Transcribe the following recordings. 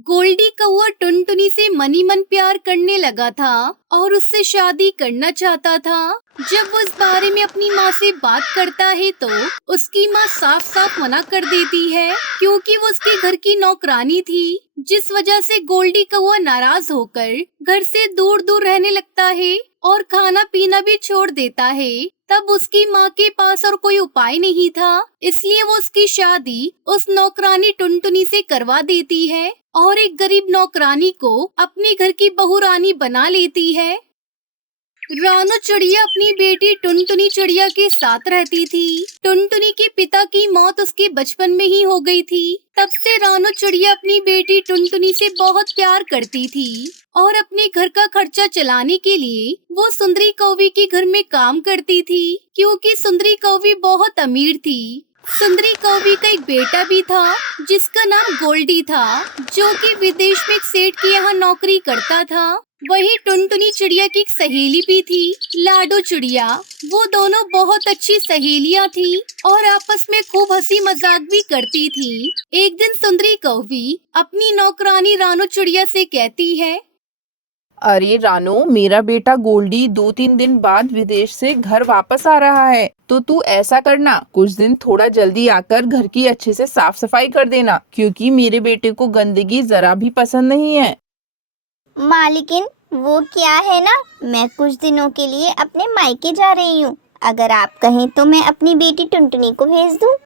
गोल्डी कौआ टुनटुनी से मनी मन प्यार करने लगा था और उससे शादी करना चाहता था। जब वो इस बारे में अपनी माँ से बात करता है तो उसकी माँ साफ साफ मना कर देती है, क्योंकि वो उसके घर की नौकरानी थी, जिस वजह से गोल्डी कौआ नाराज होकर घर से दूर दूर रहने लगता है और खाना पीना भी छोड़ देता है। तब उसकी माँ के पास और कोई उपाय नहीं था, इसलिए वो उसकी शादी उस नौकरानी टुनटुनी से करवा देती है और एक गरीब नौकरानी को अपने घर की बहू रानी बना लेती है। रानू चिड़िया अपनी बेटी टुनटुनी चिड़िया के साथ रहती थी। टुनटुनी के पिता की मौत उसके बचपन में ही हो गई थी। तब से रानू चिड़िया अपनी बेटी टुनटुनी से बहुत प्यार करती थी और अपने घर का खर्चा चलाने के लिए वो सुंदरी कौवी के घर में काम करती थी, क्योंकि सुंदरी कौवी बहुत अमीर थी। सुंदरी कौवी का एक बेटा भी था जिसका नाम गोल्डी था, जो कि विदेश में एक सेठ के यहाँ नौकरी करता था। वही टुनटुनी चिड़िया की एक सहेली भी थी, लाडो चिड़िया। वो दोनों बहुत अच्छी सहेलियां थी और आपस में खूब हंसी मजाक भी करती थी। एक दिन सुंदरी कौवी अपनी नौकरानी रानू चिड़िया से कहती है, अरे रानो, मेरा बेटा गोल्डी 2-3 दिन बाद विदेश से घर वापस आ रहा है, तो तू ऐसा करना, कुछ दिन थोड़ा जल्दी आकर घर की अच्छे से साफ सफाई कर देना, क्योंकि मेरे बेटे को गंदगी जरा भी पसंद नहीं है। मालिकिन, वो क्या है ना, मैं कुछ दिनों के लिए अपने मायके जा रही हूँ। अगर आप कहें तो मैं अपनी बेटी टुनटुनी को भेज दूँ।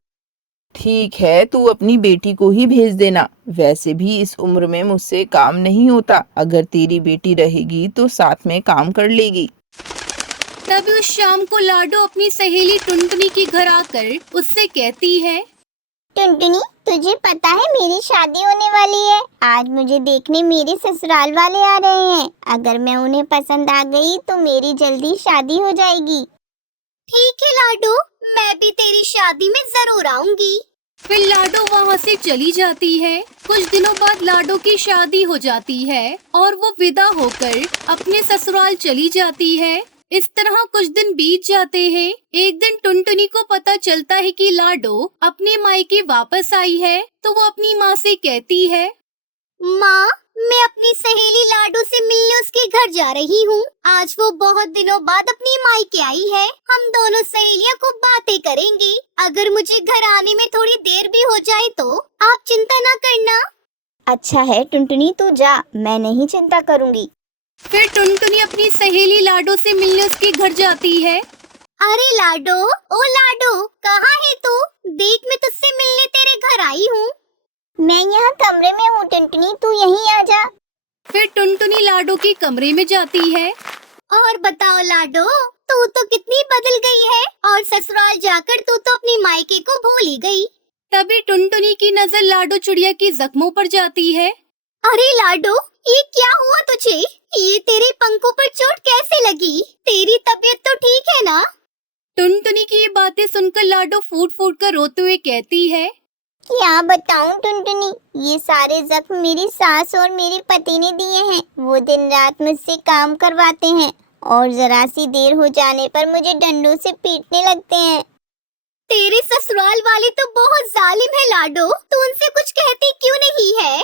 ठीक है, तू अपनी बेटी को ही भेज देना। वैसे भी इस उम्र में मुझसे काम नहीं होता। अगर तेरी बेटी रहेगी तो साथ में काम कर लेगी। तभी उस शाम को लाडो अपनी सहेली टुनटुनी के घर आकर उससे कहती है, टुनटुनी, तुझे पता है मेरी शादी होने वाली है। आज मुझे देखने मेरे ससुराल वाले आ रहे हैं। अगर मैं उन्हें पसंद आ गई तो मेरी जल्दी शादी हो जाएगी। ठीक है लाडो, मैं भी तेरी शादी में जरूर आऊंगी। फिर लाडो वहाँ से चली जाती है। कुछ दिनों बाद लाडो की शादी हो जाती है और वो विदा होकर अपने ससुराल चली जाती है। इस तरह कुछ दिन बीत जाते हैं। एक दिन टुनटुनी को पता चलता है कि लाडो अपने मायके वापस आई है, तो वो अपनी माँ से कहती है, माँ, मैं अपनी सहेली लाडो से मिलने उसके घर जा रही हूँ। आज वो बहुत दिनों बाद अपनी मायके आई है। हम दोनों सहेलियाँ खूब बातें करेंगे। अगर मुझे घर आने में थोड़ी देर भी हो जाए तो आप चिंता ना करना। अच्छा है टुनटुनी, तू जा, मैं नहीं चिंता करूँगी। फिर टुनटुनी अपनी सहेली लाडो से मिलने उसके घर जाती है। अरे लाडो, ओ लाडो, कहाँ है तू? देख, मैं तुझसे मिलने तेरे घर आई हूँ। मैं यहाँ कमरे में हूँ टुनटुनी, तू यहीं आ जा। फिर टुनटुनी लाडो के कमरे में जाती है। और बताओ लाडो, तू तो कितनी बदल गई है और ससुराल जाकर तू तो अपनी मायके को भूल ही गई। तभी टुनटुनी की नजर लाडो चिड़िया के जख्मों पर जाती है। अरे लाडो, ये क्या हुआ तुझे? ये तेरे पंखों पर चोट कैसे लगी? तेरी तबीयत तो ठीक है ना? टुनटुनी की ये बातें सुनकर लाडो फूट फूट कर रोते हुए कहती है, क्या बताऊं टुनटुनी, ये सारे जख्म मेरी सास और मेरे पति ने दिए हैं। वो दिन रात मुझसे काम करवाते हैं और जरा सी देर हो जाने पर मुझे डंडों से पीटने लगते हैं। तेरे ससुराल वाले तो बहुत जालिम है लाडो, तू उनसे कुछ कहती क्यों नहीं है?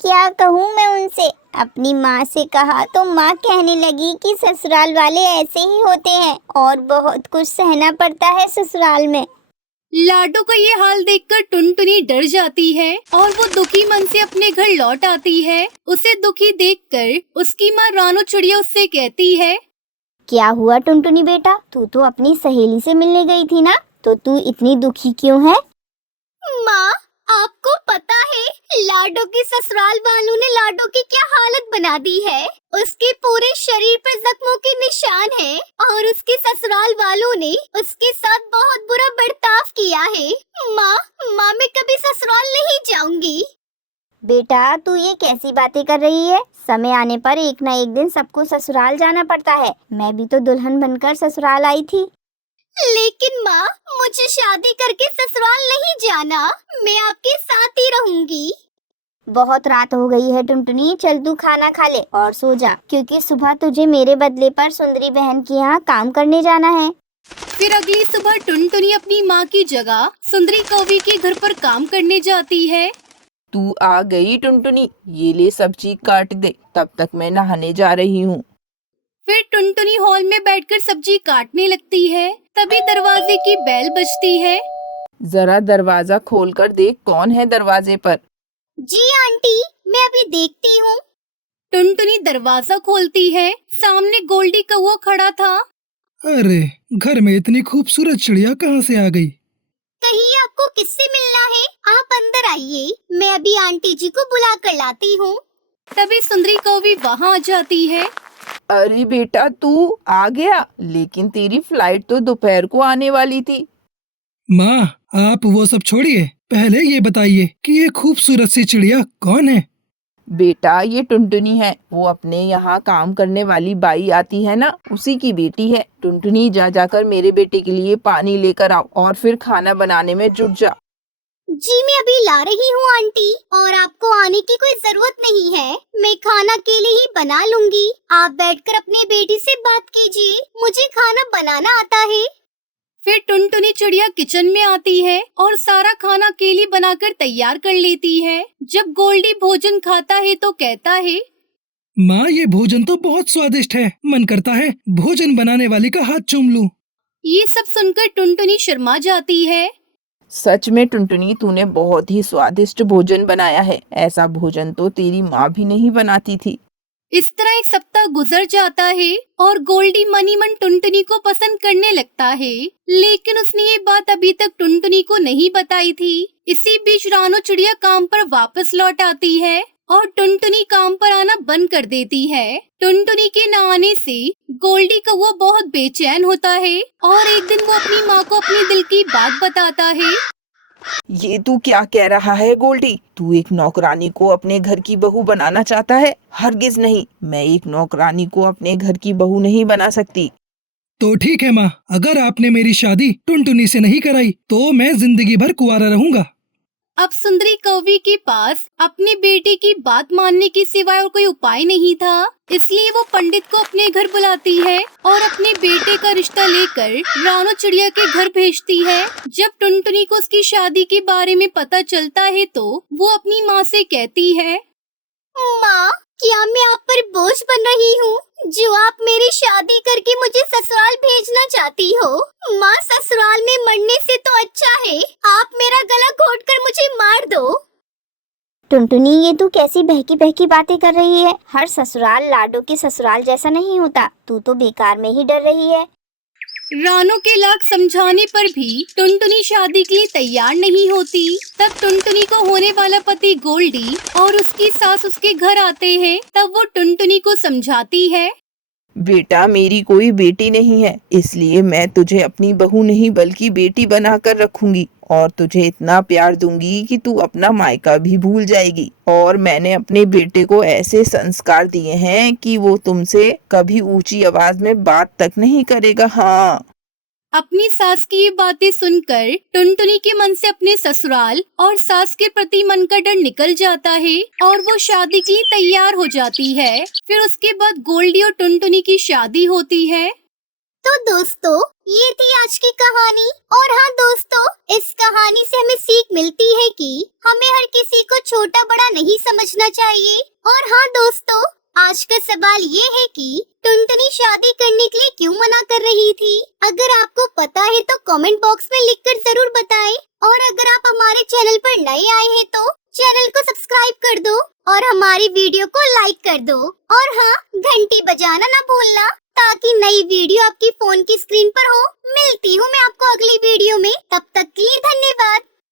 क्या कहूँ मैं उनसे? अपनी माँ से कहा तो माँ कहने लगी कि ससुराल वाले ऐसे ही होते हैं और बहुत कुछ सहना पड़ता है ससुराल में। लाडो का ये हाल देखकर टुनटुनी डर जाती है और वो दुखी मन से अपने घर लौट आती है। उसे दुखी देखकर उसकी माँ रानू चिड़िया उससे कहती है, क्या हुआ टुनटुनी बेटा, तू तो अपनी सहेली से मिलने गई थी ना, तो तू इतनी दुखी क्यों है? माँ, आपको पता है लाडो के ससुराल वालों ने लाडो की क्या हालत बना दी है? उसके पूरे शरीर पर जख्मों के निशान हैं और उसके ससुराल वालों ने उसके साथ बहुत बुरा बर्ताव किया है। माँ, मैं कभी ससुराल नहीं जाऊंगी। बेटा, तू ये कैसी बातें कर रही है? समय आने पर एक न एक दिन सबको ससुराल जाना पड़ता है। मैं भी तो दुल्हन बनकर ससुराल आई थी। लेकिन माँ, मुझे शादी करके ससुराल नहीं जाना। मैं आपके साथ ही रहूंगी। बहुत रात हो गई है टुनटुनी, चल तू खाना खा ले और सो जा, क्योंकि सुबह तुझे मेरे बदले पर सुंदरी बहन के यहाँ काम करने जाना है। फिर अगली सुबह टुनटुनी अपनी माँ की जगह सुंदरी कौवी के घर पर काम करने जाती है। तू आ गई टुनटुनी, ये ले सब्जी काट दे, तब तक मैं नहाने जा रही हूँ। फिर टुनटुनी हॉल में बैठकर सब्जी काटने लगती है। तभी दरवाजे की बेल बजती है। जरा दरवाजा खोलकर देख कौन है दरवाजे पर। जी आंटी, मैं अभी देखती हूँ। टुनटुनी दरवाजा खोलती है। सामने गोल्डी कौवा खड़ा था। अरे, घर में इतनी खूबसूरत चिड़िया कहाँ से आ गई? कहीं आपको किससे मिलना है? आप अंदर आइए, मैं अभी आंटी जी को बुला कर लाती हूँ। तभी सुंदरी कौवी वहाँ आ जाती है। अरे बेटा, तू आ गया, लेकिन तेरी फ्लाइट तो दोपहर को आने वाली थी। माँ, आप वो सब छोड़िए, पहले ये बताइए कि ये खूबसूरत सी चिड़िया कौन है? बेटा, ये टुनटुनी है, वो अपने यहाँ काम करने वाली बाई आती है ना, उसी की बेटी है। टुनटुनी, जा जाकर मेरे बेटे के लिए पानी लेकर आओ और फिर खाना बनाने में जुट जा। जी मैं अभी ला रही हूँ आंटी, और आपको आने की कोई जरूरत नहीं है, मैं खाना अकेले ही बना लूंगी। आप बैठकर अपने बेटी से बात कीजिए, मुझे खाना बनाना आता है। फिर टुनटुनी चिड़िया किचन में आती है और सारा खाना अकेली बनाकर तैयार कर लेती है। जब गोल्डी भोजन खाता है तो कहता है, माँ, ये भोजन तो बहुत स्वादिष्ट है, मन करता है भोजन बनाने वाली का हाथ चूम लूं। ये सब सुनकर टुनटुनी शर्मा जाती है। सच में टुनटुनी, तूने बहुत ही स्वादिष्ट भोजन बनाया है। ऐसा भोजन तो तेरी माँ भी नहीं बनाती थी। इस तरह एक सप्ताह गुजर जाता है और गोल्डी मनी मन टुनटुनी को पसंद करने लगता है, लेकिन उसने ये बात अभी तक टुनटुनी को नहीं बताई थी। इसी बीच रानो चिड़िया काम पर वापस लौट आती है और टुनटुनी काम पर आना बंद कर देती है। टुनटुनी के न आने से गोल्डी कौवा बहुत बेचैन होता है और एक दिन वो अपनी माँ को अपने दिल की बात बताता है। ये तू क्या कह रहा है गोल्डी? तू एक नौकरानी को अपने घर की बहू बनाना चाहता है? हरगिज नहीं, मैं एक नौकरानी को अपने घर की बहू नहीं बना सकती। तो ठीक है माँ, अगर आपने मेरी शादी टुनटुनी से नहीं कराई तो मैं जिंदगी भर कुंवारा रहूंगा। अब सुंदरी कौवी के पास अपने बेटे की बात मानने के सिवाय और कोई उपाय नहीं था, इसलिए वो पंडित को अपने घर बुलाती है और अपने बेटे का रिश्ता लेकर रानो चिड़िया के घर भेजती है। जब टुनटुनी को उसकी शादी के बारे में पता चलता है तो वो अपनी माँ से कहती है, माँ, क्या मैं आप पर बोझ बन रही हूँ जो आप मेरी शादी करके मुझे ससुराल भेजना चाहती हो? माँ, ससुराल में मरने से तो अच्छा है आप मेरा गला घोटकर मुझे मार दो। टुनटुनी, ये तू कैसी बहकी बहकी बातें कर रही है? हर ससुराल लाडो के ससुराल जैसा नहीं होता, तू तो बेकार में ही डर रही है। रानो के लाख समझाने पर भी टुनटुनी शादी के लिए तैयार नहीं होती। तब टुनटुनी को होने वाला पति गोल्डी और उसकी सास उसके घर आते हैं। तब वो टुनटुनी को समझाती है, बेटा, मेरी कोई बेटी नहीं है, इसलिए मैं तुझे अपनी बहू नहीं बल्कि बेटी बनाकर रखूंगी और तुझे इतना प्यार दूंगी कि तू अपना मायका भी भूल जाएगी। और मैंने अपने बेटे को ऐसे संस्कार दिए हैं कि वो तुमसे कभी ऊंची आवाज में बात तक नहीं करेगा। हाँ। अपनी सास की ये बातें सुनकर टुनटुनी के मन से अपने ससुराल और सास के प्रति मन का डर निकल जाता है और वो शादी के लिए तैयार हो जाती है। फिर उसके बाद गोल्डी और टुनटुनी की शादी होती है। तो दोस्तों, ये थी आज की कहानी। और हाँ दोस्तों, इस कहानी से हमें सीख मिलती है कि हमें हर किसी को छोटा बड़ा नहीं समझना चाहिए। और हाँ दोस्तों, आज का सवाल ये है कि टुनटुनी शादी करने के लिए क्यों मना कर रही थी? अगर आपको पता है तो कमेंट बॉक्स में लिखकर जरूर बताएं। और अगर आप हमारे चैनल पर नए आए हैं तो चैनल को सब्सक्राइब कर दो और हमारी वीडियो को लाइक कर दो। और हाँ, घंटी बजाना ना भूलना ताकि नई वीडियो आपकी फोन की स्क्रीन पर हो। मिलती हूँ मैं आपको अगली वीडियो में, तब तक के लिए धन्यवाद।